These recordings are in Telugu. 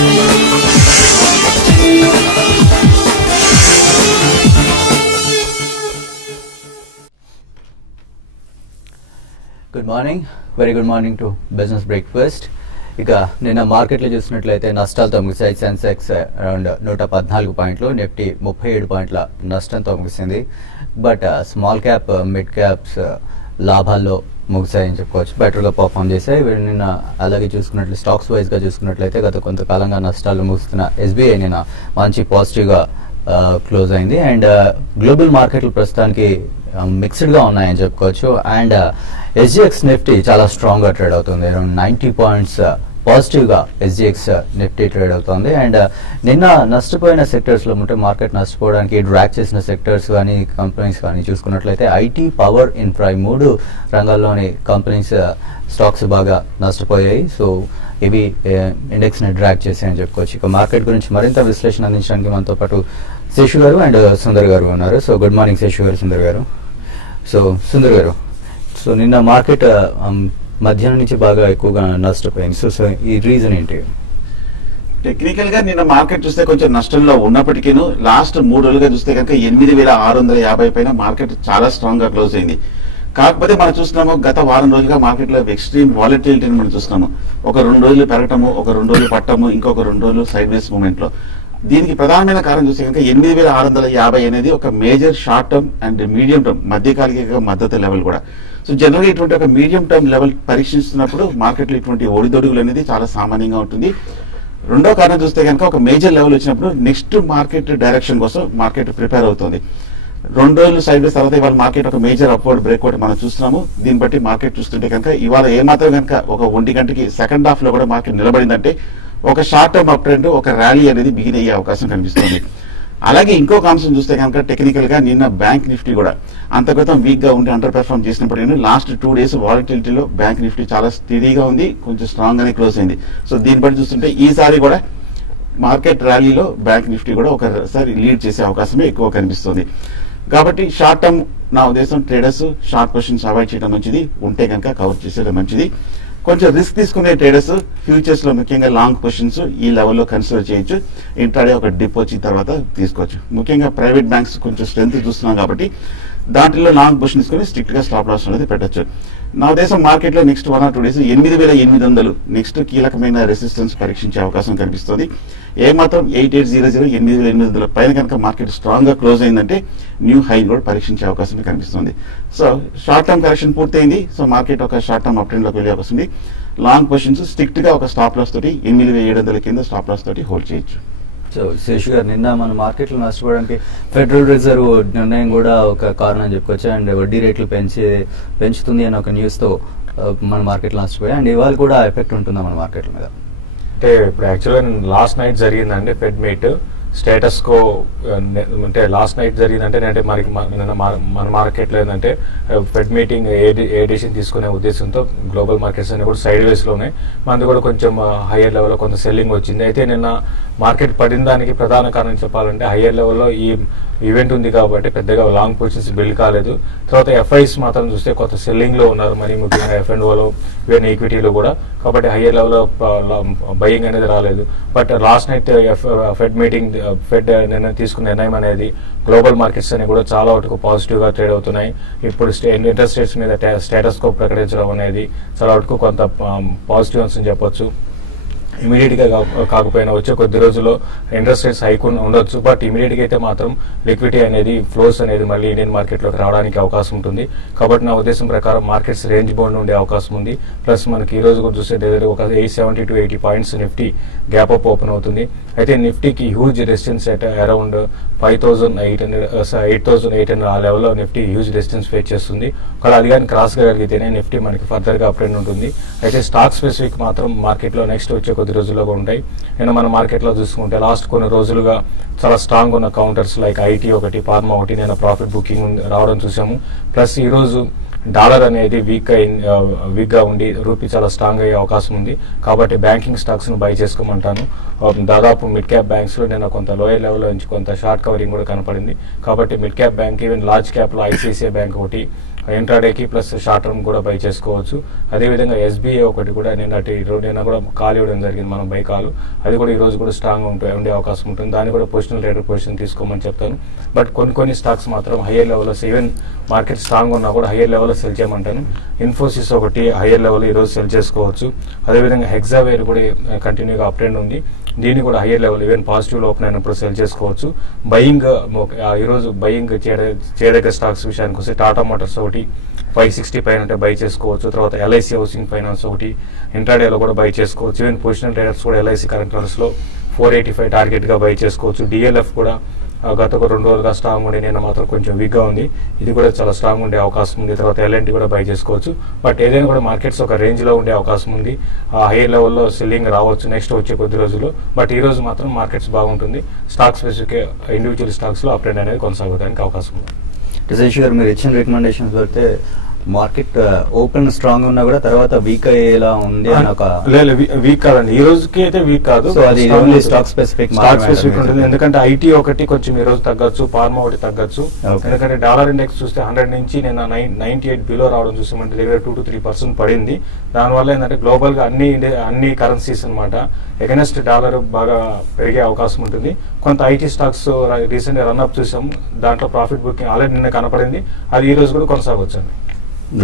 Good morning, very good morning to business breakfast. ఇక నిన్న మార్కెట్లో చూసినట్లయితే నష్టాలతో ముగిశాయి. సెన్సెక్స్ అరౌండ్ 114 పాయింట్లు, నిఫ్టీ 37 పాయింట్ల నష్టంతో ముగిసింది. But small cap, mid caps లాభాల్లో ముగిశాయని చెప్పుకోవచ్చు, బెటర్గా పర్ఫామ్ చేశాయి. నిన్న అలాగే చూసుకున్నట్లు స్టాక్స్ వైజ్గా చూసుకున్నట్లయితే గత కొంతకాలంగా నష్టాలు ముగుస్తున్న ఎస్బీఐ నిన్న మంచి పాజిటివ్గా క్లోజ్ అయింది. అండ్ గ్లోబల్ మార్కెట్లు ప్రస్తుతానికి మిక్స్డ్ గా ఉన్నాయని చెప్పుకోవచ్చు. అండ్ ఎస్జిఎక్స్ నిఫ్టీ చాలా స్ట్రాంగ్ గా ట్రేడ్ అవుతుంది, అరౌండ్ 90 పాయింట్స్ పాజిటివ్ గా ఎస్జిఎక్స్ నిఫ్టీ ట్రేడ్ అవుతుంది. అండ్ నిన్న నష్టపోయిన సెక్టర్స్ లో ఉంటే మార్కెట్ నష్టపోవడానికి డ్రాక్ చేసిన సెక్టర్స్ కానీ కంపెనీస్ కానీ చూసుకున్నట్లయితే ఐటీ, పవర్, ఇన్ఫ్రా ఈ 3 రంగాల్లోని కంపెనీస్ స్టాక్స్ బాగా నష్టపోయాయి. సో ఇవి ఇండెక్స్ ని డ్రాక్ చేసాయని చెప్పుకోవచ్చు. ఇక మార్కెట్ గురించి మరింత విశ్లేషణ అందించడానికి మనతో పాటు శేషు గారు అండ్ సుందర్ గారు ఉన్నారు. సో గుడ్ మార్నింగ్ శేషు గారు, సుందర్ గారు. సో సుందర్ గారు, సో నిన్న మార్కెట్ మధ్యాహ్నం నుంచి బాగా ఎక్కువగా నష్టపోయింది. సో ఈ రీజన్ ఏంటి? టెక్నికల్ గా నిన్న మార్కెట్ చూస్తే కొంచెం నష్టంలో ఉన్నప్పటికీ లాస్ట్ 3 రోజులుగా చూస్తే కనుక 8,650 పైన మార్కెట్ చాలా స్ట్రాంగ్ గా క్లోజ్ అయింది. కాకపోతే మనం చూస్తున్నాము గత వారం రోజులుగా మార్కెట్ లో ఎక్స్ట్రీమ్ వాలటిలిటీని మనం చూస్తున్నాము. ఒక 2 రోజులు పెరగటము, ఒక 2 రోజులు పట్టము, ఇంకొక 2 రోజులు సైడ్ వేస్ మూమెంట్ లో. దీనికి ప్రధానమైన కారణం చూస్తే కనుక 8,650 అనేది ఒక major short term and medium term మధ్యకాలిక మద్దతు లెవెల్ కూడా. సో జనరల్ గా ఇటువంటి ఒక మీడియం టర్మ్ లెవెల్ పరీక్షిస్తున్నప్పుడు మార్కెట్ లో ఇటువంటి ఒడిదొడుగులు అనేది చాలా సామాన్యంగా ఉంటుంది. రెండో కారణం చూస్తే కనుక ఒక మేజర్ లెవెల్ వచ్చినప్పుడు నెక్స్ట్ మార్కెట్ డైరెక్షన్ కోసం మార్కెట్ ప్రిపేర్ అవుతుంది. 2 రోజులు సైడ్ వేస్ తర్వాత ఇవాళ మార్కెట్ ఒక మేజర్ అప్వర్డ్ బ్రేక్అవుట్ మనం చూస్తున్నాము. దీన్ని బట్టి మార్కెట్ చూస్తుంటే కనుక ఇవాళ ఏమాత్రం కనుక ఒక 1 గంటకి సెకండ్ హాఫ్ లో కూడా మార్కెట్ నిలబడిందంటే ఒక షార్ట్ టర్మ్ అప్ ట్రెండ్, ఒక ర్యాలీ అనేది బిగిన్ అయ్యే అవకాశం కనిపిస్తుంది. అలాగే ఇంకొక అంశం చూస్తే కనుక టెక్నికల్ గా నిన్న బ్యాంక్ నిఫ్టీ కూడా అంత క్రితం వీక్ గా ఉండి అండర్ పెర్ఫార్మ్ చేసినప్పుడు లాస్ట్ 2 డేస్ వాలటిలిటీలో బ్యాంక్ నిఫ్టీ చాలా స్టడీగా ఉంది, కొంచెం స్ట్రాంగ్ గానే క్లోజ్ అయింది. సో దీన్ని బట్టి చూస్తుంటే ఈసారి కూడా మార్కెట్ ర్యాలీలో బ్యాంక్ నిఫ్టీ కూడా ఒకసారి లీడ్ చేసే అవకాశమే ఎక్కువ కనిపిస్తుంది. కాబట్టి షార్ట్ టర్మ్ నా ఉద్దేశం ట్రేడర్స్ షార్ట్ పొజిషన్స్ అవాయిడ్ చేయడం మంచిది, ఉంటే కనుక కవర్ చేసేయడం మంచిది. కొంచెం రిస్క్ తీసుకునే ట్రేడర్స్ ఫ్యూచర్స్ లో ముఖ్యంగా లాంగ్ పొజిషన్స్ ఈ లెవెల్లో కన్సిడర్ చేయొచ్చు. ఇంట్రాడే ఒక డిప్ వచ్చిన తర్వాత తీసుకోవచ్చు. ముఖ్యంగా ప్రైవేట్ బ్యాంక్స్ కొంచెం స్ట్రెంత్ చూస్తున్నాం కాబట్టి దాంట్లో లాంగ్ పొజిషన్ తీసుకుని స్ట్రిక్ట్ గా స్టాప్ లాస్ అనేది పెట్టచ్చు. నా ఉద్దేశం మార్కెట్ లో నెక్స్ట్ 1 or 2 డేస్ 8,800 నెక్స్ట్ కీలకమైన రెసిస్టెన్స్ పరీక్షించే అవకాశం కనిపిస్తుంది. ఏమాత్రం 8800 8,800 పైన కనుక మార్కెట్ స్ట్రాంగ్ గా క్లోజ్ అయిందంటే న్యూ హై కూడా పరీక్షించే అవకాశం కనిపిస్తుంది. సో షార్ట్ టర్మ్ కరెక్షన్ పూర్తయింది. సో మార్కెట్ ఒక షార్ట్ టర్మ్ అప్ ట్రెండ్ లోకి వెళ్ళే అవకాశం ఉంది. లాంగ్ పొజిషన్స్ స్ట్రిక్ట్ గా ఒక స్టాప్ లాస్ తోటి 8,700 కింద స్టాప్ లాస్ తోటి హోల్డ్ చేయొచ్చు. సో శేషు గారు, నిన్న మన మార్కెట్లో నష్టపోవడానికి ఫెడరల్ రిజర్వ్ నిర్ణయం కూడా ఒక కారణం చెప్పుకోవచ్చు. అండ్ వడ్డీ రేట్లు పెంచుతుంది అని ఒక న్యూస్తో మన మార్కెట్లో నష్టపోయాయి. అండ్ ఇవాళ కూడా ఎఫెక్ట్ ఉంటుందా మన మార్కెట్ల మీద? అంటే ఇప్పుడు యాక్చువల్గా లాస్ట్ నైట్ జరిగిందండి ఫెడ్ మీట్ స్టేటస్ కో. అంటే లాస్ట్ నైట్ జరిగిందంటే అంటే మన మార్కెట్లో ఏంటంటే ఫెడ్ మీటింగ్ ఏ డిసిషన్ తీసుకునే ఉద్దేశంతో గ్లోబల్ మార్కెట్స్ అన్ని కూడా సైడ్ వేస్ లోనే మనది కూడా కొంచెం హయ్యర్ లెవెల్లో కొంత సెల్లింగ్ వచ్చింది. అయితే నిన్న మార్కెట్ పడిన దానికి ప్రధాన కారణం చెప్పాలంటే హయ్యర్ లెవెల్లో ఈ ఈవెంట్ ఉంది కాబట్టి పెద్దగా లాంగ్ పొజిషన్స్ బిల్డ్ కాలేదు. తర్వాత ఎఫ్ఐస్ మాత్రం చూస్తే కొంత సెల్లింగ్ లో ఉన్నారు, మరి ముఖ్యంగా ఎఫ్ఎండ్ఓలో ఈవెన్ ఈక్విటీలో కూడా. కాబట్టి హయ్యర్ లెవెల్లో బయింగ్ అనేది రాలేదు. But last night fed meeting fed నిర్ణయం తీసుకున్న నిర్ణయం అనేది గ్లోబల్ మార్కెట్స్ అని కూడా చాలా వరకు పాజిటివ్ గా ట్రేడ్ అవుతున్నాయి. ఇప్పుడు ఇంట్రెస్ట్ రేట్స్ మీద స్టేటస్ కో ప్రకటించడం అనేది చాలా వరకు కొంత పాజిటివ్ అని చెప్పొచ్చు. ఇమీడియట్ గా కాకపోయినా వచ్చే కొద్ది రోజుల్లో ఇంట్రెస్ట్ రేట్స్ హైక్ ఉండొచ్చు. బట్ ఇమీడియట్ గా అయితే మాత్రం లిక్విడిటీ అనేది ఫ్లోస్ అనేది మళ్ళీ ఇండియన్ మార్కెట్ లోకి రావడానికి అవకాశం ఉంటుంది. కాబట్టి నా ఉద్దేశం ప్రకారం మార్కెట్స్ రేంజ్ బౌండ్ ఉండే అవకాశం ఉంది. ప్లస్ మనకి ఈ రోజు కూడా చూస్తే దగ్గర ఒక 870 to 80 points Nifty gap up open అవుతుంది. అయితే నిఫ్టీకి హ్యూజ్ రెసిస్టెన్స్ అట్ అరౌండ్ 8,800 ఆ లెవెల్లో నిఫ్టీ హ్యూజ్ రెసిస్టెన్స్ ఫేస్ చేస్తుంది. ఒకవేళ అది కానీ క్రాస్ కాగలిగితేనే నిఫ్టీ మనకి ఫర్దర్ గా అప్ ట్రెండ్ ఉంటుంది. అయితే స్టాక్ స్పెసిఫిక్ మాత్రం మార్కెట్ లో నెక్స్ట్ వచ్చే కొద్ది రోజుల్లో ఉంటాయి. నేను మన మార్కెట్ లో చూసుకుంటే లాస్ట్ కొన్ని రోజులుగా చాలా స్ట్రాంగ్ ఉన్న కౌంటర్స్ లైక్ ఐటీ ఒకటి, ఫార్మా ఒకటి నేను ప్రాఫిట్ బుకింగ్ రావడం చూసాము. ప్లస్ ఈ రోజు డాలర్ అనేది వీక్ గా ఉండి రూపీ చాలా స్ట్రాంగ్ అయ్యే అవకాశం ఉంది. కాబట్టి బ్యాంకింగ్ స్టాక్స్ ను బై చేసుకోమంటాను. దాదాపు మిడ్ క్యాప్ బ్యాంక్స్ లో నేను కొంత లోయర్ లెవెల్ నుంచి కొంత షార్ట్ కవరింగ్ కూడా కనపడింది. కాబట్టి mid cap bank even large cap లో ఐసిఐసిఐ బ్యాంక్ ఒకటి, ఇంట్రాడేకి ప్లస్ షార్ట్ టర్మ్ కూడా బై చేసుకోవచ్చు. అదేవిధంగా SBI ఒకటి కూడా నిన్న కూడా కాల్ ఇవ్వడం జరిగింది, మనం బై కాల్, అది కూడా ఈ రోజు కూడా స్ట్రాంగ్ ఉండే అవకాశం ఉంటుంది. దాన్ని కూడా పొజిషనల్ ట్రేడర్ పొజిషన్ తీసుకోమని చెప్తాను. బట్ కొన్ని స్టాక్స్ మాత్రం హయ్యర్ లెవెల్లో, ఈవెన్ మార్కెట్ స్ట్రాంగ్ ఉన్నా కూడా హయ్యర్ లెవెల్లో సెల్ చేయమంటాను. ఇన్ఫోసిస్ ఒకటి హయ్యర్ లెవెల్ ఈ రోజు సెల్ చేసుకోవచ్చు. అదేవిధంగా హెగ్జావేర్ కూడా కంటిన్యూగా అప్ ట్రెండ్ ఉంది, దీన్ని కూడా higher level even positive open అయినప్పుడు సెల్ చేసుకోవచ్చు. బయింగ్ ఈరోజు బయింగ్ చేయదగ్గ స్టాక్స్ విషయానికి వస్తే టాటా మోటార్స్ ఒకటి 560 పైన ఉంటే బై చేసుకోవచ్చు. తర్వాత LIC హౌసింగ్ ఫైనాన్స్ ఒకటి ఇంట్రాడేలో కూడా బై చేసుకోవచ్చు. ఈవెన్ పొజిషనల్ ట్రేడర్స్ కూడా LIC కరెంట్ లెవెల్స్ లో 485 టార్గెట్ గా బై చేసుకోవచ్చు. DLF కూడా గత 2 రోజులుగా స్ట్రాంగ్ ఉండి నేను మాత్రం కొంచెం వీక్ గా ఉంది, ఇది కూడా చాలా స్ట్రాంగ్ ఉండే అవకాశం ఉంది. తర్వాత L&T కూడా బై చేసుకోవచ్చు. బట్ ఏదైనా కూడా మార్కెట్స్ ఒక రేంజ్ లో ఉండే అవకాశం ఉంది, హైయర్ లెవెల్లో సెల్లింగ్ రావచ్చు నెక్స్ట్ వచ్చే కొద్ది రోజుల్లో. బట్ ఈ రోజు మాత్రం మార్కెట్స్ బాగుంటుంది. స్టాక్ స్పెసిఫిక్ ఇండివిజువల్ స్టాక్స్ లో అప్ ట్రెండ్ అనేది కొనసాగడానికి అవకాశం ఉంది. శశి గారు, మీరు ఇచ్చిన రికమెండేషన్స్ అయితే మార్కెట్ ఓపెన్ స్ట్రాంగ్ ఉన్నా కూడా తర్వాత వీక్ అయ్యేలా ఉంది అని ఒక వీక్ కాదండి, ఈ రోజుకి అయితే వీక్ కాదు. సో అది ఓన్లీ స్టాక్ స్పెసిఫిక్ ఉంటుంది. ఎందుకంటే IT ఒకటి కొంచెం ఈ రోజు తగ్గచ్చు, ఫార్మా ఒకటి తగ్గచ్చు. ఎందుకంటే డాలర్ ఇండెక్స్ చూస్తే 100 నుంచి నేను 98 బిలో రావడం చూసామంటే దగ్గర 2 to 3% పడింది. దానివల్ల ఏంటంటే గ్లోబల్ గా అన్ని కరెన్సీస్ అనమాట ఎగనెస్ట్ డాలర్ బాగా పెరిగే అవకాశం ఉంటుంది. కొంత IT స్టాక్స్ రీసెంట్ గా రన్అప్ చూసాం, దాంట్లో ప్రాఫిట్ బుకింగ్ ఆల్రెడీ నిన్న కనపడింది, అది ఈ రోజు కూడా కొనసాగొచ్చండి.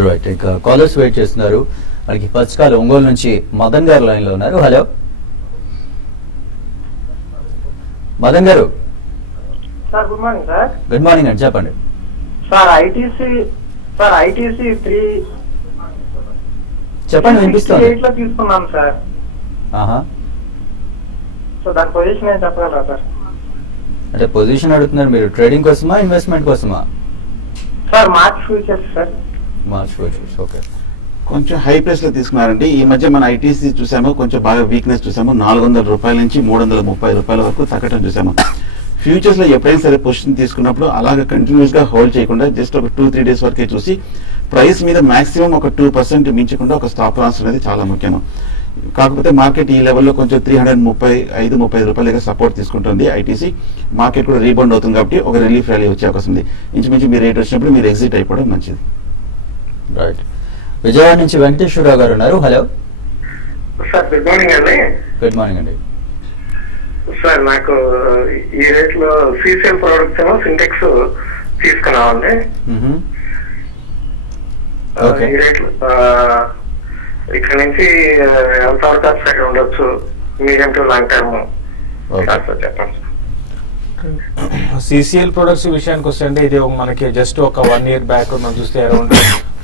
రైట్, ఇంకా కాలర్స్ వెయిట్ చేస్తున్నారు. మనకి ఫస్ట్ కాల్ ఒంగోలు నుంచి మదన్ గారు లైన్ లో ఉన్నారు. హలో మదన్ గారు. Sir good morning sir. Good morning అండి, చెప్పండి సార్. ఐటీసీ 3 చెప్పండి, వినిపిస్తుంది. 8 లో తీసుకున్నాం సార్. సో దాని పొజిషన్ ఏం చెప్పగలరా సార్? అంటే పొజిషన్ అడుగుతున్నారు మీరు, ట్రేడింగ్ కోసమా ఇన్వెస్ట్మెంట్ కోసమా? Sir March futures sir. March futures, okay. కొంచెం హై ప్రైస్ లో తీసుకున్నారండి. ఈ మధ్య మన ITC చూసాము, కొంచెం బాగా వీక్నెస్ చూసాము. 400 రూపాయల నుంచి 330 రూపాయల వరకు తగ్గటం చూసాము. ఫ్యూచర్స్ లో ఎప్పుడైనా సరే పొజిషన్ తీసుకున్నప్పుడు అలాగే కంటిన్యూస్ గా హోల్డ్ చేయకుండా జస్ట్ ఒక 2-3 డేస్ వరకే చూసి ప్రైస్ మీద మాక్సిమం ఒక 2% మించకుండా ఒక స్టాప్ లాస్ అనేది చాలా ముఖ్యం. కాకపోతే మార్కెట్ ఈ లెవెల్లో కొంచెం 335-30 రూపాయలుగా సపోర్ట్ తీసుకుంటుంది. ITC మార్కెట్ కూడా రీబౌండ్ అవుతుంది కాబట్టి ఒక రిలీఫ్ ర్యాలీ వచ్చే అవకాశం ఉంది. ఇంచుమించు మీ రేట్ వచ్చినప్పుడు మీరు ఎగ్జిట్ అయిపోవడం మంచిది. రైట్, విజయవాడ నుంచి వెంకటేశ్వరరావు గారు ఉన్నారు. Hello sir. గుడ్ మార్నింగ్ అండి. గుడ్ మార్నింగ్ అండి. సార్ నాకు ఈ రేట్ లో CCL ప్రొడక్ట్స్ ఏమో సింటెక్స్ తీసుకున్నామండి. ఈ రేట్ ఇక్కడ నుంచి ఎంతవరకు సైడ్ ఉండొచ్చు మీడియం టు లాంగ్ టర్మ్ చెప్పండి. CCL ప్రొడక్ట్స్ విషయానికి వస్తే అండి, ఇది మనకి జస్ట్ ఒక 1 year బ్యాక్ మనం చూస్తే అరౌండ్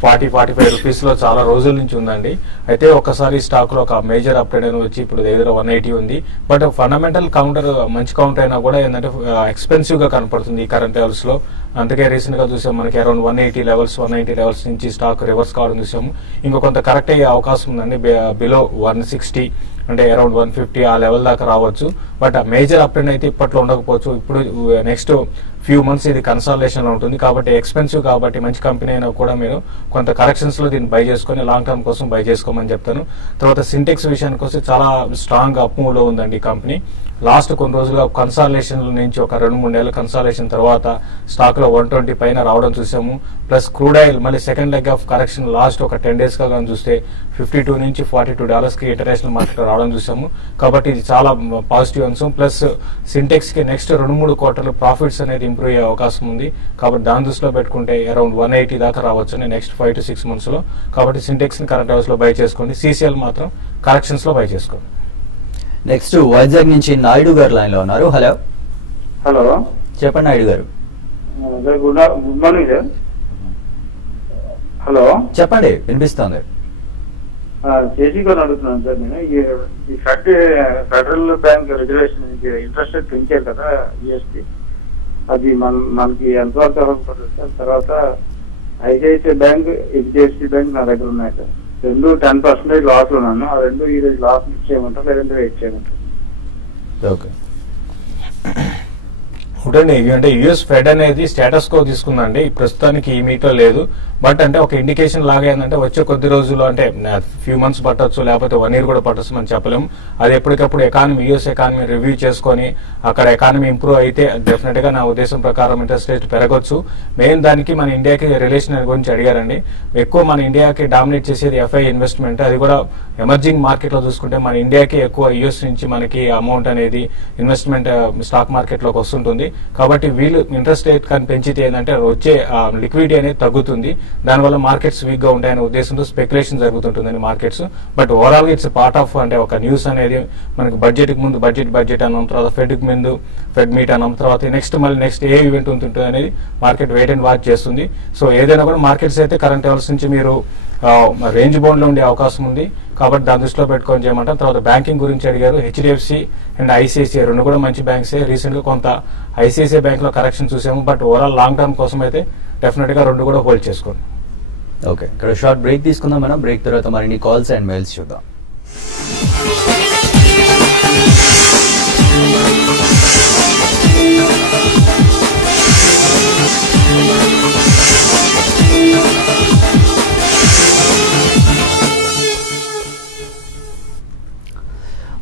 40-45 రూపీస్ లో చాలా రోజుల నుంచి ఉందండి. అయితే ఒకసారి స్టాక్ లో ఒక మేజర్ అప్ ట్రెండ్ వచ్చి ఇప్పుడు దగ్గర 180 ఉంది. బట్ ఫండమెంటల్ కౌంటర్ మంచి కౌంటర్ అయినా కూడా ఏంటంటే ఎక్స్పెన్సివ్ గా కనపడుతుంది ఈ కరెంట్ లెవెల్స్ లో. అందుకే రీసెంట్ గా చూసాం మనకి అరౌండ్ 190 లెవెల్స్ నుంచి స్టాక్ రివర్స్ కావడం చూసాము. ఇంకో కొంత కరెక్ట్ అయ్యే అవకాశం ఉందండి, బిలో 160 అంటే అరౌండ్ 150 ఆ లెవెల్ దాకా రావచ్చు. బట్ మేజర్ అప్ ట్రెండ్ అయితే ఇప్పట్లో ఉండకపోవచ్చు. ఇప్పుడు నెక్స్ట్ ఫ్యూ మంత్స్ ఇది కన్సాలిడేషన్ లో ఉంటుంది కాబట్టి ఎక్స్పెన్సివ్ కాబట్టి మంచి కంపెనీ అయినా కూడా మీరు కొంత కరెక్షన్స్ లో దీన్ని బై చేసుకుని లాంగ్ టర్మ్ కోసం బై చేసుకోమని చెప్తాను. తర్వాత సింటెక్స్ విషయానికి వస్తే చాలా స్ట్రాంగ్ అప్ మూవ్ లో ఉందండి ఈ కంపెనీ. లాస్ట్ కొన్ని రోజులుగా కన్సాలిడేషన్ నుంచి ఒక 2-3 నెలల కన్సాలిడేషన్ తర్వాత స్టాక్ లో 120 పైన రావడం చూసాము. ప్లస్ క్రూడ్ ఆయిల్ మళ్ళీ second leg of correction last ఒక 10 days గా చూస్తే $52 నుంచి $42 కి ఇంటర్నేషనల్ మార్కెట్ లో రావడం చూసాము. కాబట్టి ఇది చాలా పాజిటివ్ అంశం. ప్లస్ సింటెక్స్ కి నెక్స్ట్ 2-3 క్వార్టర్లు ప్రాఫిట్స్ అనేది ఇంప్రూవ్ అయ్యే అవకాశం ఉంది. కాబట్టి దాని దృష్టిలో పెట్టుకుంటే అరౌండ్ 180 దాకా రావచ్చు నెక్స్ట్ 5 to 6 months లో. కాబట్టి సింటెక్స్ ని కరెంట్ హౌస్ లో బై చేసుకోండి. CCL మాత్రం కరెక్షన్స్ లో బై చేసుకోండి. నెక్స్ట్ వైజాగ్ నుంచి నాయుడు గారు లైన్ లో ఉన్నారు. హలో హలో చెప్పండి నాయుడు గారు. Good morning sir. హలో చెప్పండి, వినిపిస్తుంది. జేసీ గారు అడుగుతున్నాను సార్. నేను ఈ federal bank regulation interest rate పెంచారు కదా GST, అది మనకి ఎంతవరకు అవసరం సార్? తర్వాత ICICI బ్యాంక్, HDFC బ్యాంక్ నా దగ్గర ఉన్నాయి సార్. 10% లాస్ లో ఉన్నాను. ఆ రెండు ఈ రోజు లాస్ ఇచ్చేయమంటారు లేదంటే వెయిట్ చేయమంటారు? ఓకే, ఒకటండి అంటే యుఎస్ ఫెడ్ అనేది స్టేటస్ కో తీసుకుందండి, ప్రస్తుతానికి ఈ మీట్ లో లేదు. బట్ అంటే ఒక ఇండికేషన్ లాగా ఏంటంటే వచ్చే కొద్ది రోజులు అంటే ఫ్యూ మంత్స్ పట్టొచ్చు, లేకపోతే 1 year కూడా పట్టొచ్చు మనం చెప్పలేము. అది ఎప్పటికప్పుడు యుఎస్ ఎకానమీ రివ్యూ చేసుకొని అక్కడ ఎకానమీ ఇంప్రూవ్ అయితే డెఫినెట్ గా నా ఉద్దేశం ప్రకారం ఇంట్రెస్ట్ రేట్ పెరగొచ్చు. మెయిన్ దానికి మన ఇండియాకి రిలేషన్ గురించి అడిగారండి. ఎక్కువ మన ఇండియాకి డామినేట్ చేసేది ఎఫ్ఐ ఇన్వెస్ట్మెంట్, అది కూడా ఎమర్జింగ్ మార్కెట్ లో చూసుకుంటే మన ఇండియాకి ఎక్కువ యుఎస్ నుంచి మనకి అమౌంట్ అనేది ఇన్వెస్ట్మెంట్ స్టాక్ మార్కెట్ లోకి వస్తుంటుంది. కాబట్టి వీళ్ళు ఇంట్రెస్ట్ రేట్ కానీ పెంచితే ఏంటంటే వచ్చే లిక్విడిటీ అనేది తగ్గుతుంది, దానివల్ల మార్కెట్స్ వీక్ గా ఉంటాయనే ఉద్దేశంతో స్పెక్యులేషన్ జరుగుతుంటుందని మార్కెట్స్. బట్ ఓవరాల్ గా ఇట్స్ పార్ట్ ఆఫ్ అంటే ఒక న్యూస్ అనేది మనకి బడ్జెట్ కి ముందు బడ్జెట్ అన్నాం, తర్వాత ఫెడ్ కి ముందు ఫెడ్ మీట్ అన్నాం, తర్వాత నెక్స్ట్ ఏ ఈవెంట్ ఉంటుంది అనేది మార్కెట్ వెయిట్ అండ్ వాచ్ చేస్తుంది. సో ఏదైనా కూడా మార్కెట్స్ అయితే కరెంట్ లెవెల్స్ నుంచి మీరు రేంజ్ బౌండ్ లో ఉండే అవకాశం ఉంది, కాబట్టి దాని దృష్టిలో పెట్టుకొని చేయమంటాం. తర్వాత బ్యాంకింగ్ గురించి అడిగారు. హెచ్డిఎఫ్సి అండ్ ఐసిఐసిఐ రెండు కూడా మంచి బ్యాంక్సే. రీసెంట్ గా కొంత ఐసిఐసిఐ బ్యాంక్ లో కరెక్షన్ చూసాము, బట్ ఓవరాల్ లాంగ్ టర్మ్ కోసం అయితే డెఫినెట్ గా రెండు కూడా హోల్డ్ చేసుకోండి. ఓకే, ఇక్కడ షార్ట్ బ్రేక్ తీసుకుందాం మనం. బ్రేక్ తర్వాత మరిన్ని కాల్స్ అండ్ మెయిల్స్ చూద్దాం.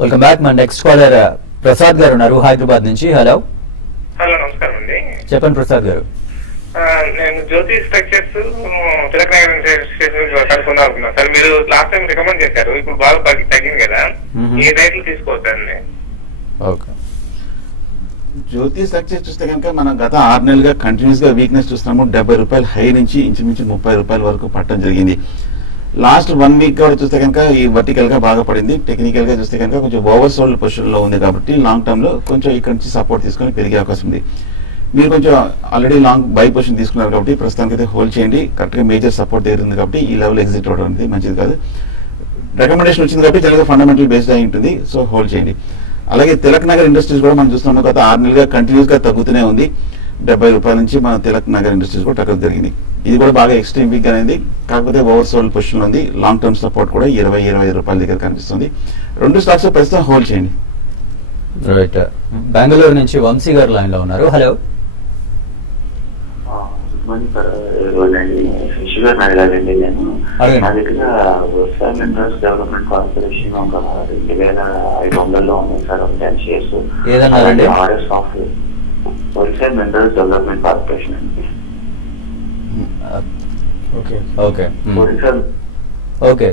Welcome back. మన నెక్స్ట్ కాలర్ ప్రసాద్ గారు ఉన్నారు హైదరాబాద్ నుంచి. హలో. హలో, నమస్కారం అండి. చెప్పండి ప్రసాద్ గారు. నేను జ్యోతి స్ట్రక్చర్స్ తిలక్ నగర్ స్టేషన్ కనుక్కుందాం అనుకున్నాను సార్. మీరు లాస్ట్ టైం రికమెండ్ చేశారు, ఇప్పుడు బాగా తగ్గింది కదా, ఈ రేట్లు తీసుకోవచ్చండి. ఓకే, జ్యోతి స్ట్రక్చర్ చూస్తే కనుక మనం గత 6 నెలలుగా కంటిన్యూస్ గా వీక్నెస్ చూస్తున్నాము. 70 రూపాయలు హై నుంచి ఇంచుమించు 30 రూపాయల వరకు పట్టడం జరిగింది. లాస్ట్ 1 week కూడా చూస్తే కనుక ఈ వర్టికల్ గా బాగా పడింది. టెక్నికల్ గా చూస్తే కనుక కొంచెం ఓవర్ సోల్డ్ పొజిషన్ లో ఉంది, కాబట్టి లాంగ్ టర్మ్ లో కొంచెం ఇక్కడ నుంచి సపోర్ట్ తీసుకొని పెరిగే అవకాశం ఉంది. మీరు కొంచెం ఆల్రెడీ లాంగ్ బై పొజిషన్ తీసుకున్నారు కాబట్టి ప్రస్తుతానికి అయితే హోల్డ్ చేయండి. కరెక్ట్ గా మేజర్ సపోర్ట్ దగ్గర ఉంది కాబట్టి ఈ లెవెల్ ఎగ్జిట్ అవడం అనేది మంచిది కాదు. రికమెండేషన్ వచ్చింది కాబట్టి జనరల్ ఫండమెంటల్ బేస్డ్ అయి ఉంటుంది, సో హోల్డ్ చేయండి. అలాగే తిలక్ నగర్ ఇండస్ట్రీస్ కూడా మనం చూస్తున్నాం, గత 6 నెలలుగా కంటిన్యూస్ గా తగ్గుతూనే ఉంది. 70 రూపాయల నుంచి మన తిలక్ నగర్ ఇండస్ట్రీస్ కూడా తగ్గడం జరిగింది. ఇది కూడా బాగా ఎక్స్ట్రీమ్ వీక్ అనేది, కాకపోతే ఓవర్ సోల్డ్ పొజిషన్ ఉంది. లాంగ్ టర్మ్ సపోర్ట్ కూడా 20-25 రూపాయల దగ్గర కనిపిస్తుంది. రెండు స్టాక్స్ ప్రస్తుతం హోల్డ్ చేయండి. రైట్. బెంగళూరు నుంచి వంశీ గారు లైన్ లో ఉన్నారు. హలో. షుగర్ నాగరాజండి. నేను అడగండి. నా దగ్గర వ్యవసాయ ఇంట్రెస్ట్ డెవలప్మెంట్ కార్పొరేషన్ ఒక 2,500 ఉన్నాయి సార్, 10 షేర్స్. ఏదన్నారండి? ఆర్ఎస్ సాఫ్ట్వేర్ వ్యవసాయ మినరల్స్ డెవలప్మెంట్ కార్పొరేషన్ అండి. Okay okay okay.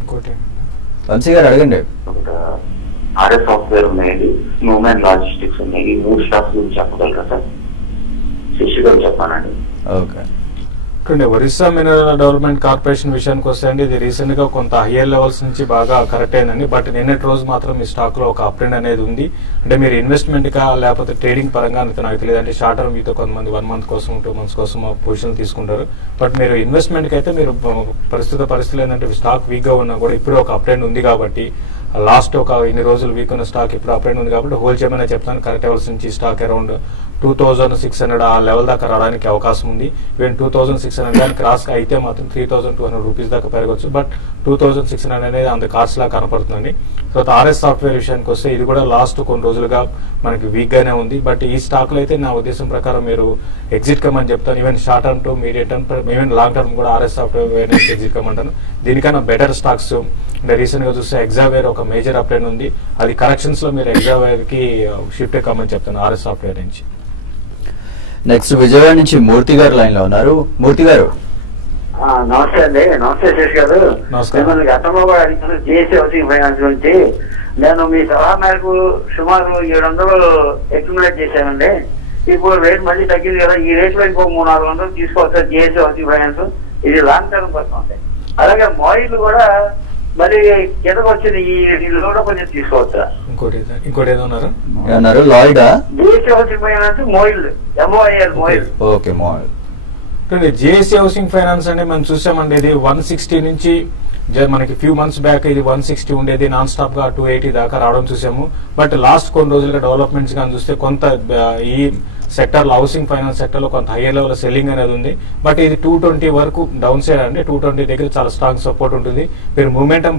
ఇంకోటి వంశీ గారు అడగండి. ఆర్ఎస్ సాఫ్ట్వేర్ ఉన్నాయండి, స్నోమ్యాన్ లాజిస్టిక్స్ ఉన్నాయి. ఈ 3 స్టాక్స్ గురించి చెప్పగలరా సార్? శశి గారు చెప్పానండి. Okay. Orissa mineral development corporation విషయానికి వస్తే అండి, ఇది రీసెంట్ గా కొంత హయ్యర్ లెవెల్స్ నుంచి బాగా కరెక్ట్ అయిందండి. బట్ నిన్నటి రోజు మాత్రం ఈ స్టాక్ లో ఒక అప్ ట్రెండ్ అనేది ఉంది. అంటే మీరు ఇన్వెస్ట్మెంట్ గా లేకపోతే ట్రేడింగ్ పరంగా నాకు తెలియదు, అంటే షార్ట్ టర్మ్ మీతో కొంతమంది 1 month కోసం 2 months కోసం పొజిషన్ తీసుకుంటారు. బట్ మీరు ఇన్వెస్ట్మెంట్ కి అయితే మీరు పరిస్థితులు ఏంటంటే స్టాక్ వీక్ గా ఉన్నా కూడా ఇప్పుడు ఒక అప్ ట్రెండ్ ఉంది కాబట్టి, లాస్ట్ ఒక ఇన్ని రోజులు వీక్ ఉన్న స్టాక్ ఇప్పుడు అప్ ట్రెండ్ ఉంది కాబట్టి హోల్డ్ చేయమని చెప్తాను. కరెక్ట్ లెవెల్స్ నుంచి స్టాక్ అరౌండ్ 2,600 ఆ లెవెల్ దాకా రావడానికి అవకాశం ఉంది. ఈవెన్ 2,600 కానీ క్రాస్ అయితే మాత్రం 3,200 రూపీస్ దాకా పెరగచ్చు. బట్ 2,600 అనేది అంత కాస్ట్ లా కనపడుతుందండి. తర్వాత ఆర్ఎస్ సాఫ్ట్వేర్ విషయానికి వస్తే ఇది కూడా లాస్ట్ కొన్ని రోజులుగా మనకి వీక్ గానే ఉంది. బట్ ఈ స్టాక్ లో అయితే నా ఉద్దేశం ప్రకారం మీరు ఎగ్జిట్ కమ్మని చెప్తాను. Even short term two medium term even long term కూడా ఆర్ఎస్ సాఫ్ట్వేర్ ఎగ్జిట్ కమ్మంటాను. దీనికన్నా బెటర్ స్టాక్స్ అంటే రీసెంట్ గా చూస్తే ఎగ్జావేర్ ఒక మేజర్ అప్ ట్రెండ్ ఉంది, అది కరెక్షన్స్ లో మీరు ఎగ్జావేర్ కి షిఫ్ట్ కమ్మని చెప్తాను ఆర్ఎస్ సాఫ్ట్వేర్ నుంచి. నెక్స్ట్ విజయవాడ నుంచి మూర్తి గారు లైన్ లో ఉన్నారు. మూర్తి గారు నమస్తే అండి. నమస్తే శేష్ గారు. మిమ్మల్ని గతంలో కూడా అడిగిన జేసీ హౌసింగ్ ఫైనాన్స్ గురించి నేను మీ సలహా మేరకు సుమారు 700 అక్యుములేట్ చేశానండి. ఇప్పుడు రేట్ మళ్ళీ తగ్గింది కదా, ఈ రేట్ లో ఇంకో 300-400 తీసుకోవచ్చు జేసీ హౌసింగ్ ఫైనాన్స్. ఇది లాంగ్ టర్మ్ కోసం ఉంటాయి. అలాగే మోయిల్ కూడా మరి కిందకు వచ్చింది, ఈ కూడా కొంచెం తీసుకోవచ్చా? ఇంకోటి ఏదో అన్నారు లాయిడా JC housing finance MOIL MOIL MOIL. Okay MOIL. JSC housing finance అంటే మనం చూసామండి, ఇది 160 నుంచి మనకి ఫ్యూ మంత్స్ బ్యాక్ ఇది 160 ఉండేది, నాన్ స్టాప్ గా 280 దాకా రావడం చూసాము. బట్ లాస్ట్ కొన్ని రోజులుగా డెవలప్మెంట్స్ గా చూస్తే కొంత ఈ సెక్టర్ హౌసింగ్ ఫైనాన్స్ సెక్టర్ లో కొంత హైయర్ లెవెల్ సెల్లింగ్ అనేది ఉంది. బట్ ఇది 220 వరకు డౌన్ సైడ్ అంటే 220 దగ్గర చాలా స్ట్రాంగ్ సపోర్ట్ ఉంటుంది. మీరు మూమెంటం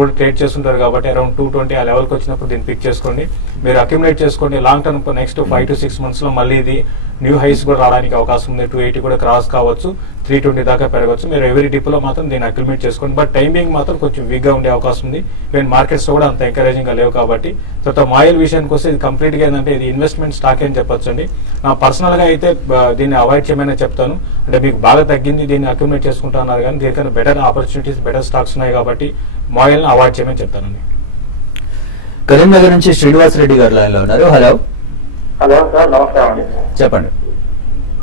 కూడా ట్రేడ్ చేస్తుంటారు కాబట్టి అరౌండ్ 220 ఆ లెవెల్కి వచ్చినప్పుడు దీన్ని పిక్ చేసుకోండి. మీరు అక్యుములేట్ చేసుకోండి. Long term next 5 to 6 months లో మళ్ళీ ఇది న్యూ హైస్ కూడా రావడానికి అవకాశం ఉంది. 280 కూడా క్రాస్ కావచ్చు, 320 దాకా పెరగవచ్చు. మీరు ఎవరీ డిప్ లో మాత్రం దీన్ని అక్యుములేట్ చేసుకోండి. బట్ టైమింగ్ మాత్రం కొంచెం వీక్ గా ఉండే అవకాశం ఉంది. ఈవెన్ మార్కెట్స్ కూడా అంత ఎంకరేజింగ్ గా లేవు కాబట్టి. తర్వాత మాయిల్ విషయానికి వస్తే ఇది కంప్లీట్ గా ఏంటంటే ఇది ఇన్వెస్ట్మెంట్ స్టాక్ అని చెప్పొచ్చు అండి. నా పర్సనల్ గా అయితే దీన్ని అవాయిడ్ చేయమని చెప్తాను. అంటే మీకు బాగా తగ్గింది, దీన్ని అక్యుములేట్ చేసుకుంటా అన్నారు కానీ దీనికన్నా బెటర్ ఆపర్చునిటీస్, బెటర్ స్టాక్స్ ఉన్నాయి కాబట్టి మాయిల్ ని అవాయిడ్ చేయమని చెప్తానండి. కరీంనగర్ నుంచి శ్రీనివాస్ రెడ్డి గారు లైన్ లో ఉన్నారు. హలో హలో సార్, నమస్కారం అండి. చెప్పండి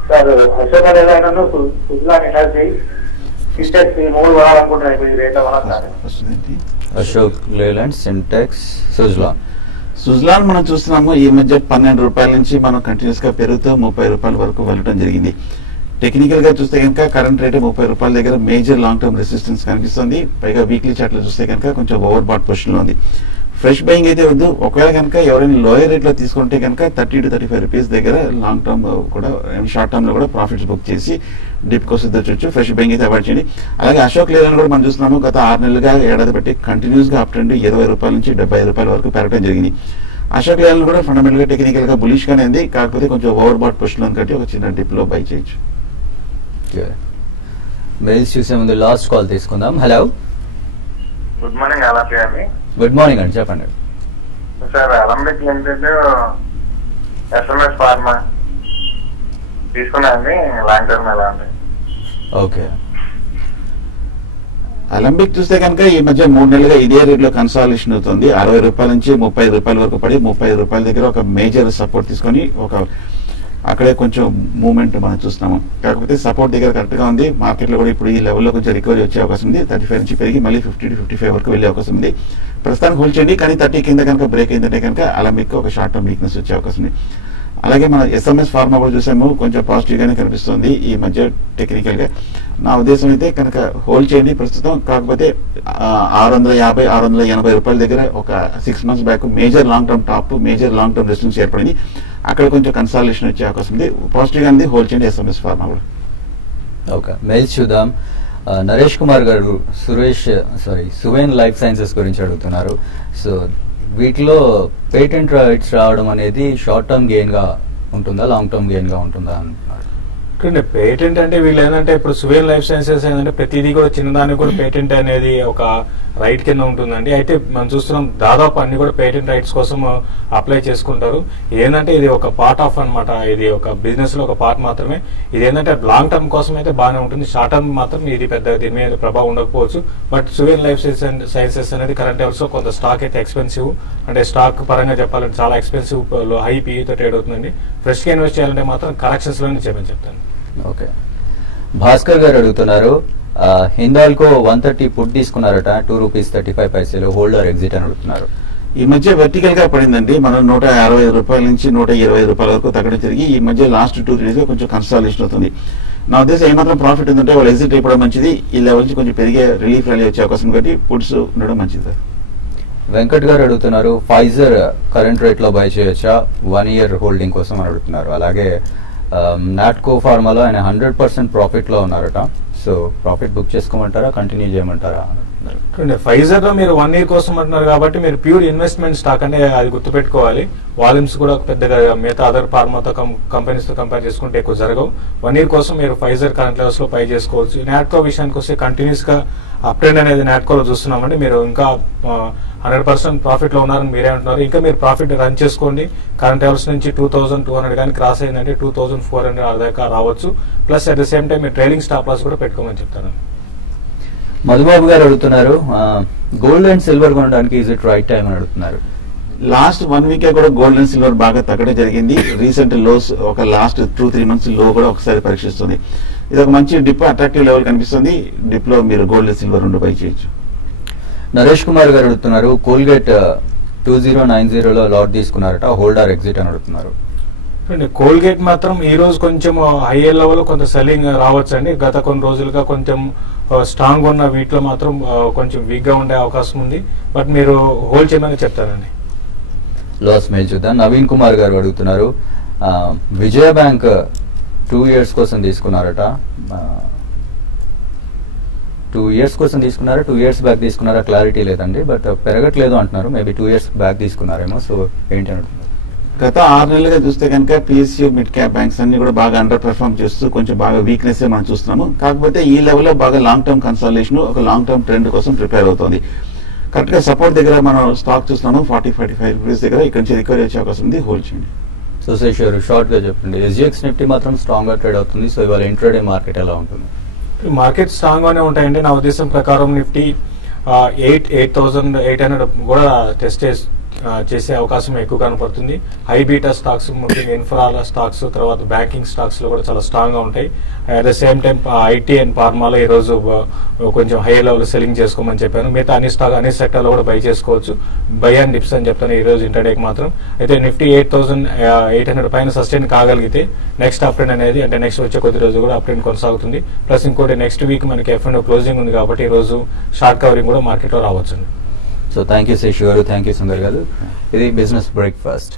సార్, అశోక్ ఎలాగైనా సుజలాన్ ఎనర్జీ సింటెక్స్ 3 వారాలనుకుంటున్నాను. ఇప్పుడు రేట్ అవ్వాలి. అశోక్ లేలాండ్, సింటెక్స్, సుజలాన్. సుజలాన్ మనం చూస్తున్నాము ఈ మధ్య 12 రూపాయల నుంచి మనం కంటిన్యూస్ గా పెరుగుతూ 30 రూపాయల వరకు వెళ్ళడం జరిగింది. టెక్నికల్ గా చూస్తే కనుక కరెంట్ రేట్ 30 రూపాయల దగ్గర మేజర్ లాంగ్ టర్మ్ రెసిస్టెన్స్ కనిపిస్తుంది. పైగా వీక్లీ చార్ట్ లో చూస్తే కనుక కొంచెం ఓవర్ బాట్ పొజిషన్ లో ఉంది. ఫ్రెష్ బయింగ్ అయితే వద్దు. ఒకవేళ కనుక ఎవరైనా లోయర్ రేట్ లో తీసుకుంటే కనుక 30 to 35 రూపీస్ దగ్గర లాంగ్ టర్మ్ కూడా షార్ట్ టర్మ్ లో కూడా ప్రాఫిట్స్ బుక్ చేసి డిప్ కోసం తెచ్చు. ఫ్రెష్ బయింగ్ అయితే అవాయిడ్ చేయండి. అలాగే అశోక్ లేలాండ్ కూడా మనం చూస్తున్నాము గత 6 నెలలుగా ఏడాది బట్టి కంటిన్యూస్ గా అప్ ట్రెండ్ 20 రూపాయల నుంచి 70 రూపాయల వరకు పెరగడం జరిగింది. అశోక్ లేలాండ్ కూడా ఫండమెంటల్ గా టెక్నికల్ గా బులిష్ గానే ఉంది. కాకపోతే కొంచెం ఓవర్ బాట్ పొజిషన్ లో కట్టి ఒక చిన్న డిప్ లో బై చేయొచ్చు. మెయిల్స్ చూసే ముందు లాస్ట్ కాల్ తీసుకుందాం. Hello, good morning. అలాగే అండి. గుడ్ మార్నింగ్ అండి, చెప్పండి. Sir, Alembic limited, SMS pharma తీసుకున్నాండి. లాంగ్ టర్మ్ ఎలా ఉంది? ఓకే, అలంబిక్ చూస్తే కనుక ఈ మధ్య 3 నెలలుగా ఇదే రేట్ లో కన్సాలిడేషన్ అవుతుంది. 60 రూపాయల నుంచి 30 రూపాయల వరకు పడి 30 రూపాయల దగ్గర ఒక మేజర్ సపోర్ట్ తీసుకొని ఒక అక్కడే కొంచెం మూవ్మెంట్ మనం చూస్తున్నాము. కాకపోతే సపోర్ట్ దగ్గర కరెక్ట్ గా ఉంది. మార్కెట్ లో కూడా ఇప్పుడు ఈ లెవెల్లో కొంచెం రికవరీ వచ్చే అవకాశం ఉంది. 35 నుంచి పెరిగి మళ్ళీ 50 to 55 వరకు వెళ్ళే అవకాశం ఉంది. ప్రస్తుతానికి హోల్డ్ చేయండి. కానీ 30 కింద కనుక బ్రేక్ అయిందంటే కనుక అలంబిక్ ఒక షార్ట్ టర్మ్ వీక్నెస్ వచ్చే అవకాశం ఉంది. అలాగే మన ఎస్ఎంఎస్ ఫార్మా కూడా చూసాము, కొంచెం పాజిటివ్ గానే కనిపిస్తుంది ఈ మధ్య టెక్నికల్ గా. నా ఉద్దేశం అయితే కనుక హోల్డ్ చేయండి ప్రస్తుతం. కాకపోతే 650, 680 రూపాయల దగ్గర ఒక 6 months back major long term top, major long term resistance ఏర్పడింది. అక్కడ కొంచెం కన్సాలిడేషన్ వచ్చే అవకాశం ఉంది. పాజిటివ్ గా ఉంది, హోల్డ్ చేయండి ఎస్ఎంఎస్ ఫార్మా కూడా. ఓకే, మెయిల్స్ చూద్దాం. నరేష్ కుమార్ గారు సువేన్ లైఫ్ సైన్సెస్ గురించి అడుగుతున్నారు. సో వీటిలో పేటెంట్ రైట్స్ రావడం అనేది షార్ట్ టర్మ్ గెయిన్ గా ఉంటుందా, లాంగ్ టర్మ్ గెయిన్ గా ఉంటుందా అంటున్నారు. పేటెంట్ అంటే వీళ్ళు ఏంటంటే ఇప్పుడు సువేన్ లైఫ్ సైన్సెస్ ఏంటంటే ప్రతిదీ కూడా చిన్నదానికి కూడా పేటెంట్ అనేది ఒక రైట్ కింద ఉంటుందండి. అయితే మనం చూస్తున్నాం దాదాపు అన్ని కూడా పేటెంట్ రైట్స్ కోసం అప్లై చేసుకుంటారు. ఏంటంటే ఇది ఒక పార్ట్ ఆఫ్ అన్నమాట. ఇది ఒక బిజినెస్ లో ఒక పార్ట్ మాత్రమే. ఇది ఏంటంటే లాంగ్ టర్మ్ కోసం అయితే బాగానే ఉంటుంది. షార్ట్ టర్మ్ మాత్రం ఇది పెద్ద దీని మీద ప్రభావం ఉండకపోవచ్చు. బట్ సువేన్ లైఫ్ సైన్సెస్ అనేది కరెంట్ లెవెల్స్ లో కొంత స్టాక్ అయితే ఎక్స్పెన్సివ్, అంటే స్టాక్ పరంగా చెప్పాలంటే చాలా ఎక్స్పెన్సివ్, హై పీఈతో ట్రేడ్ అవుతుందండి. ఫ్రెష్ గా ఇన్వెస్ట్ చేయాలంటే మాత్రం కరెక్షన్స్ లోనే చేయమని చెప్తాను. ఓకే, భాస్కర్ గారు అడుగుతున్నారు, హిందాల్కో 130 పుట్ తీసుకున్నారట, ₹2.35 హోల్డర్ ఎగ్జిట్ అని అడుగుతున్నారు. ఈ మధ్య వర్టికల్ గా పడిందండి. మనం 150 రూపాయల నుంచి 120 రూపాయల వరకు తగ్గడం జరిగి ఈ మధ్య లాస్ట్ 2-3 days గా కొంచెం కన్సాలిడేషన్ అవుతుంది. నా ఉద్దేశం ఏమాత్రం ప్రాఫిట్ ఉందంటే వాళ్ళు ఎగ్జిట్ అయిపోవడం మంచిది. ఈ లెవెల్ నుంచి కొంచెం పెరిగే రిలీఫ్ ర్యాలీ వచ్చే అవకాశం కాబట్టి పుట్స్ ఉండడం మంచిది. వెంకట్ గారు అడుగుతున్నారు, ఫైజర్ కరెంట్ రేట్ లో బై చేయొచ్చా 1 year హోల్డింగ్ కోసం అని అడుగుతున్నారు. అలాగే నాట్కో ఫార్మాలో ఆయన 100% ప్రాఫిట్ లో ఉన్నారట. సో ప్రాఫిట్ బుక్ చేసుకోమంటారా, కంటిన్యూ చేయమంటారా? ఫైజర్ లో మీరు 1 year కోసం అంటున్నారు కాబట్టి మీరు ప్యూర్ ఇన్వెస్ట్మెంట్ స్టాక్ అంటే అది గుర్తుపెట్టుకోవాలి. వాల్యూమ్స్ కూడా పెద్దగా మిగతా అదర్ ఫార్మాతో కంపెనీస్ తో కంపేర్ చేసుకుంటే ఎక్కువ జరగవు. 1 year కోసం మీరు ఫైజర్ కరెంట్ లెవెల్స్ లో పై చేసుకోవచ్చు. నాట్కో విషయానికి వస్తే కంటిన్యూస్ గా అప్ ట్రెండ్ అనేది నాట్కోలో చూస్తున్నామండి. మీరు ఇంకా 100% ప్రాఫిట్ లో ఉన్నారని మీరే అంటున్నారు. ఇంకా మీరు ప్రాఫిట్ రన్ చేసుకోండి. కరెంట్ లెవెల్స్ నుంచి 2200 కానీ క్రాస్ అయిందంటే 2400 దాకా రావచ్చు. Plus at the same time మీరు ట్రైలింగ్ స్టాప్ లాస్ కూడా పెట్టుకోమని చెప్తాను. మధుబాబు గారు అడుగుతున్నారు, గోల్డ్ అండ్ సిల్వర్ కొనడానికి ఈజ్ ఇట్ రైట్ టైం అని అడుగుతున్నారు. లాస్ట్ 1 week కూడా గోల్డ్ అండ్ సిల్వర్ బాగా తగ్గడం జరిగింది. రీసెంట్ లోస్ ఒక లాస్ట్ 2-3 months లో కూడా ఒకసారి పరీక్షిస్తుంది. ఇది ఒక మంచి డిప్, అట్రాక్టివ్ లెవెల్ కనిపిస్తుంది. డిప్ లో మీరు గోల్డ్ సిల్వర్ 2 బై చేయొచ్చు. నరేష్ కుమార్ గారు అడుగుతున్నారు, కోల్గేట్ 2090లో లాట్ తీసుకున్నారట, హోల్డర్ ఎగ్జిట్ అని అడుగుతున్నారు. కోల్గేట్ మాత్రం ఈ రోజు కొంచెం హైయర్ లెవెల్ కొంత సెల్లింగ్ రావచ్చు అండి. గత కొన్ని రోజులుగా కొంచెం స్ట్రాంగ్ ఉన్న వీటిలో మాత్రం కొంచెం వీక్ గా ఉండే అవకాశం ఉంది. బట్ మీరు హోల్డ్ చేయమని చెప్తారండి. లాస్ మెయిల్ చూద్దాం. నవీన్ కుమార్ గారు అడుగుతున్నారు, విజయ బ్యాంక్ 2 years కోసం తీసుకున్నారట. 2 years కోసం తీసుకున్నారా, 2 years బ్యాక్ తీసుకున్నారా క్లారిటీ లేదండి. బట్ పెరగట్లేదు అంటున్నారు. మేబీ 2 years బ్యాక్ తీసుకున్నారేమో. సో ఏంటి అంటున్నారు? గత 6 నెలలుగా చూస్తే కనుక PSU మిడ్ క్యాప్ బ్యాంక్స్ అన్ని కూడా బాగా అండర్ పెర్ఫార్మ్ చేస్తూ కొంచెం బాగా వీక్నెస్ మనం చూస్తున్నాము. కాకపోతే ఈ లెవెల్లో బాగా లాంగ్ టర్మ్ కన్సాలిడేషన్, ఒక లాంగ్ టర్మ్ ట్రెండ్ కోసం ప్రిపేర్ అవుతుంది. కరెక్ట్ గా సపోర్ట్ దగ్గర మనం స్టాక్ చూస్తున్నాము 40-45 రూపీస్ దగ్గర. ఇక్కడ నుంచి రికవరీ వచ్చే అవకాశం ఉంది. హోల్డ్ చేయండి. సో శేషర్ షార్ట్ గా చెప్పండి. SGX నిఫ్టీ మాత్రం స్ట్రాంగ్ గా ట్రేడ్ అవుతుంది. సో ఇవాళ ఇంట్రాడే మార్కెట్ ఎలా ఉంటుంది? మార్కెట్ స్ట్రాంగ్ గానే ఉంటాయండి. నా ఉద్దేశం ప్రకారం నిఫ్టీ 8,800 కూడా టెస్ట్ చేసే అవకాశం ఎక్కువ కనపడుతుంది. హై బీటా స్టాక్స్, ముఖ్యంగా ఇన్ఫ్రా స్టాక్స్, తర్వాత బ్యాంకింగ్ స్టాక్స్ లో కూడా చాలా స్ట్రాంగ్ గా ఉంటాయి. At the same time IT and ఫార్మాలో ఈ రోజు కొంచెం హై లెవెల్ సెల్లింగ్ చేసుకోమని చెప్పాను. మిగతా అన్ని సెక్టర్ లో కూడా బై చేసుకోవచ్చు. బై అండ్ డిప్స్ అని చెప్తాను ఈ రోజు ఇంటర్డేకి మాత్రం. అయితే నిఫ్టీ 8,800 పైన సస్టైన్ కాగలిగితే నెక్స్ట్ అప్ ట్రెండ్ అనేది, అంటే నెక్స్ట్ వచ్చే కొద్ది రోజు కూడా అప్ ట్రెండ్ కొనసాగుతుంది. ప్లస్ ఇంకోటి నెక్స్ట్ వీక్ మనకి F&O క్లోజింగ్ ఉంది కాబట్టి ఈ రోజు షార్ట్ కవరింగ్ కూడా మార్కెట్ లో రావచ్చు. సో థ్యాంక్ యూ శేషు గారు, థ్యాంక్ యూ సుందర్ గారు. ఇది బిజినెస్ బ్రేక్ఫాస్ట్.